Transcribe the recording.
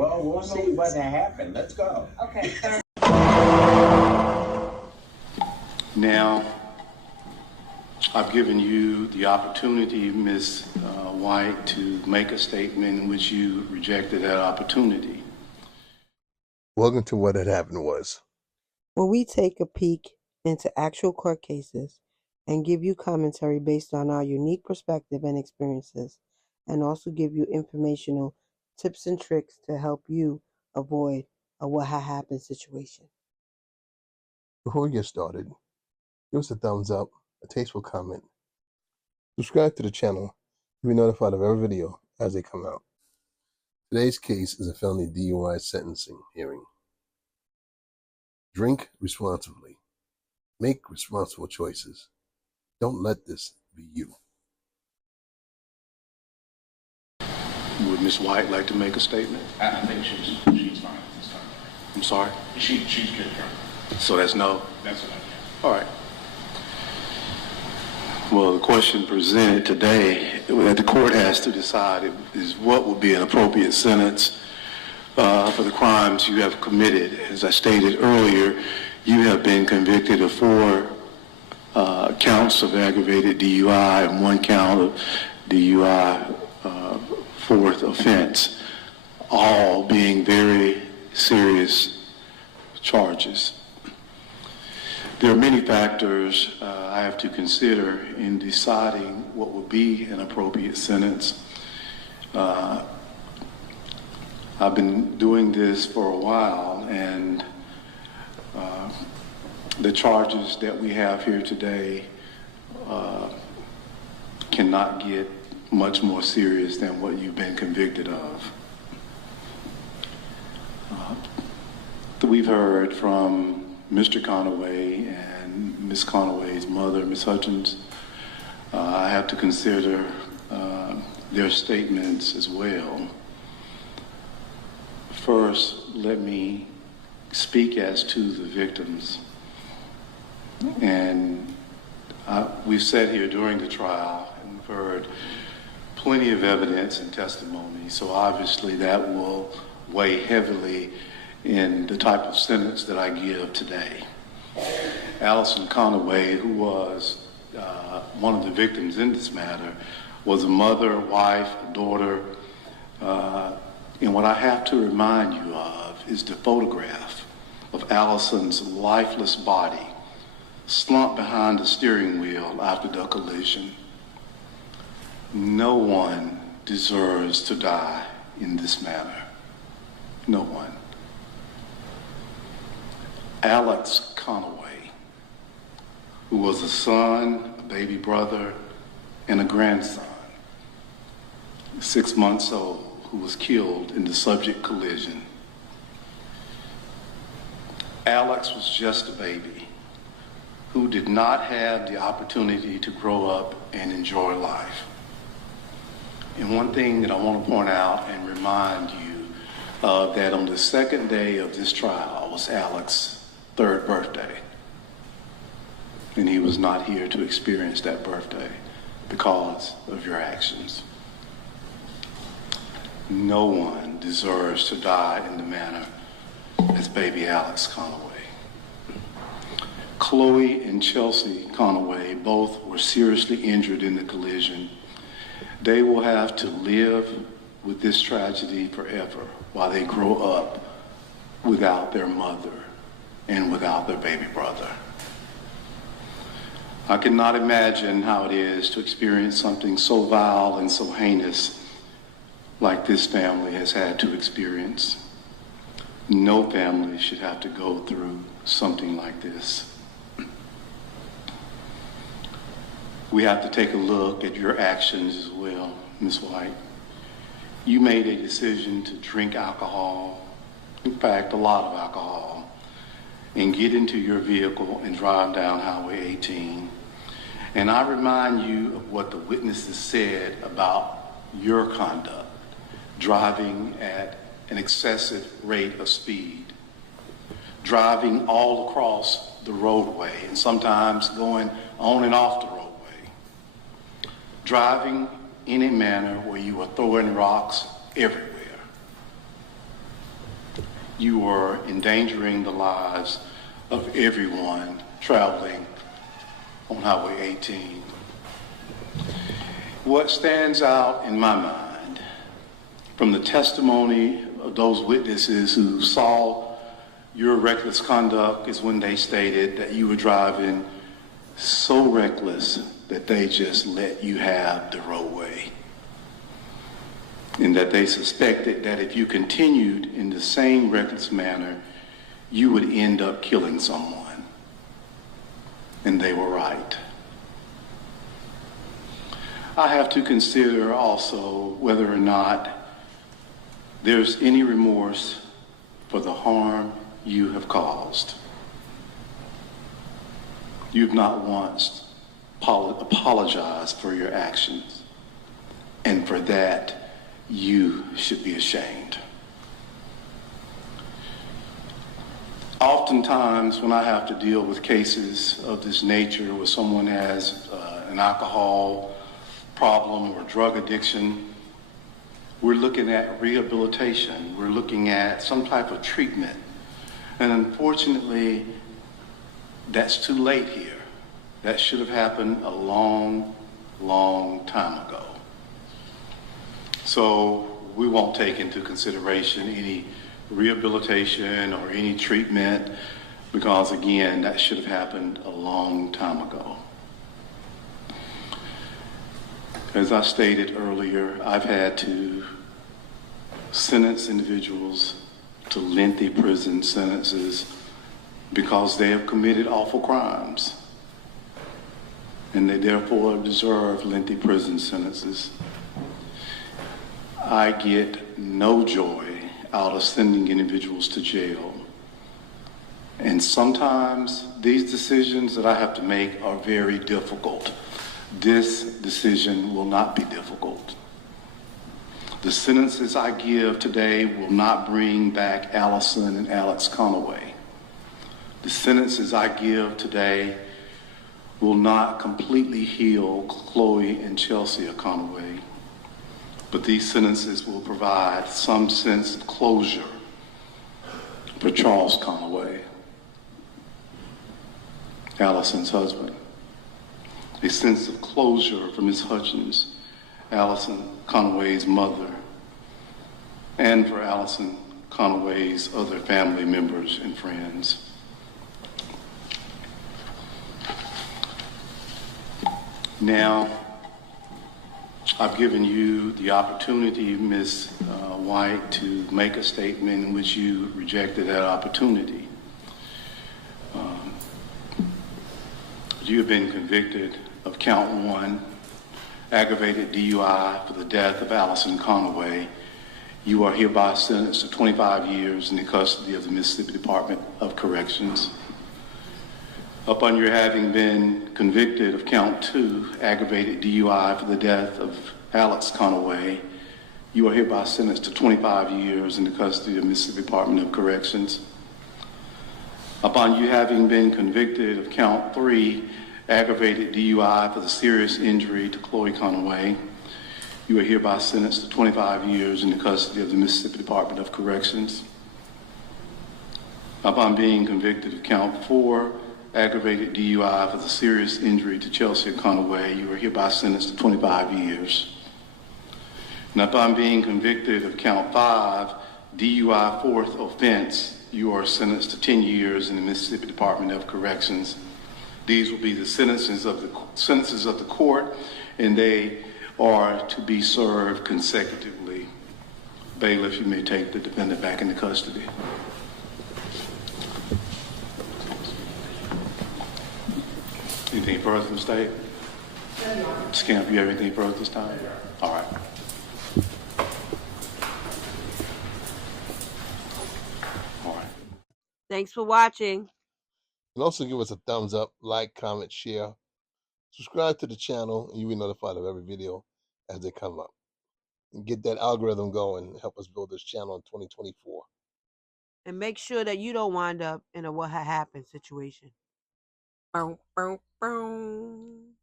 Well, we'll see what happened. Let's go. Okay. Now, I've given you the opportunity, Ms. White, to make a statement in which you rejected that opportunity. Welcome to What Had Happened Was. When we take a peek into actual court cases and give you commentary based on our unique perspective and experiences, and also give you informational tips and tricks to help you avoid a what had happened situation. Before we get started, give us a thumbs up, a tasteful comment. Subscribe to the channel to be notified of every video as they come out. Today's case is a felony DUI sentencing hearing. Drink responsibly. Make responsible choices. Don't let this be you. Would Ms. White like to make a statement? I think she's fine at this time. I'm sorry? She's good, Colonel. So that's no? That's what I guess. All right. Well, the question presented today that the court has to decide is what would be an appropriate sentence for the crimes you have committed. As I stated earlier, you have been convicted of 4 counts of aggravated DUI and 1 count of DUI, 4th offense, all being very serious charges. There are many factors I have to consider in deciding what would be an appropriate sentence. I've been doing this for a while, and the charges that we have here today cannot get much more serious than what you've been convicted of. We've heard from Mr. Conaway and Ms. Conaway's mother, Ms. Hutchins. I have to consider their statements as well. First, let me speak as to the victims. And we've sat here during the trial and we've heard plenty of evidence and testimony, so obviously that will weigh heavily in the type of sentence that I give today. Allison Conaway, who was one of the victims in this matter, was a mother, wife, daughter, and what I have to remind you of is the photograph of Allison's lifeless body slumped behind the steering wheel after the collision. No one deserves to die in this manner. No one. Alex Conaway, who was a son, a baby brother, and a grandson, 6 months old, who was killed in the subject collision. Alex was just a baby who did not have the opportunity to grow up and enjoy life. And one thing that I want to point out and remind you of, that on the second day of this trial was Alex's 3rd birthday. And he was not here to experience that birthday because of your actions. No one deserves to die in the manner as baby Alex Conaway. Chloe and Chelsea Conaway both were seriously injured in the collision. They will have to live with this tragedy forever while they grow up without their mother and without their baby brother. I cannot imagine how it is to experience something so vile and so heinous like this family has had to experience. No family should have to go through something like this. We have to take a look at your actions as well, Ms. White. You made a decision to drink alcohol, in fact, a lot of alcohol, and get into your vehicle and drive down Highway 18. And I remind you of what the witnesses said about your conduct, driving at an excessive rate of speed, driving all across the roadway, and sometimes going on and off the roadway, driving in a manner where you were throwing rocks everywhere. you are endangering the lives of everyone traveling on Highway 18. What stands out in my mind from the testimony of those witnesses who saw your reckless conduct is when they stated that you were driving so reckless that they just let you have the roadway, and that they suspected that if you continued in the same reckless manner, you would end up killing someone. And they were right. I have to consider also whether or not there's any remorse for the harm you have caused. You've not once apologized for your actions, and for that, you should be ashamed. Oftentimes, when I have to deal with cases of this nature, where someone has an alcohol problem or drug addiction, we're looking at rehabilitation. We're looking at some type of treatment. And unfortunately, that's too late here. That should have happened a long, long time ago. So we won't take into consideration any rehabilitation or any treatment, because again, that should have happened a long time ago. As I stated earlier, I've had to sentence individuals to lengthy prison sentences because they have committed awful crimes, and they therefore deserve lengthy prison sentences. I get no joy out of sending individuals to jail. And sometimes these decisions that I have to make are very difficult. This decision will not be difficult. The sentences I give today will not bring back Allison and Alex Conaway. The sentences I give today will not completely heal Chloe and Chelsea Conaway, but these sentences will provide some sense of closure for Charles Conaway, Allison's husband, a sense of closure for Ms. Hutchins, Allison Conaway's mother, and for Allison Conaway's other family members and friends. Now, I've given you the opportunity, Ms. White, to make a statement in which you rejected that opportunity. You have been convicted of count 1, aggravated DUI for the death of Allison Conaway. You are hereby sentenced to 25 years in the custody of the Mississippi Department of Corrections. Upon your having been convicted of count 2, aggravated DUI for the death of Alex Conaway, you are hereby sentenced to 25 years in the custody of the Mississippi Department of Corrections. Upon you having been convicted of count 3, aggravated DUI for the serious injury to Chloe Conaway, you are hereby sentenced to 25 years in the custody of the Mississippi Department of Corrections. Upon being convicted of count 4, aggravated DUI for the serious injury to Chelsea Conaway, you are hereby sentenced to 25 years. And upon being convicted of count 5, DUI fourth offense, you are sentenced to 10 years in the Mississippi Department of Corrections. These will be the sentences of the court, and they are to be served consecutively. Bailiff, you may take the defendant back into custody. Anything further from the state? Scamp, you have anything further this time? All right. All right. Thanks for watching. And also give us a thumbs up, like, comment, share. Subscribe to the channel, and you'll be notified of every video as they come up. And get that algorithm going and help us build this channel in 2024. And make sure that you don't wind up in a what had happened situation. Boom, boom, boom.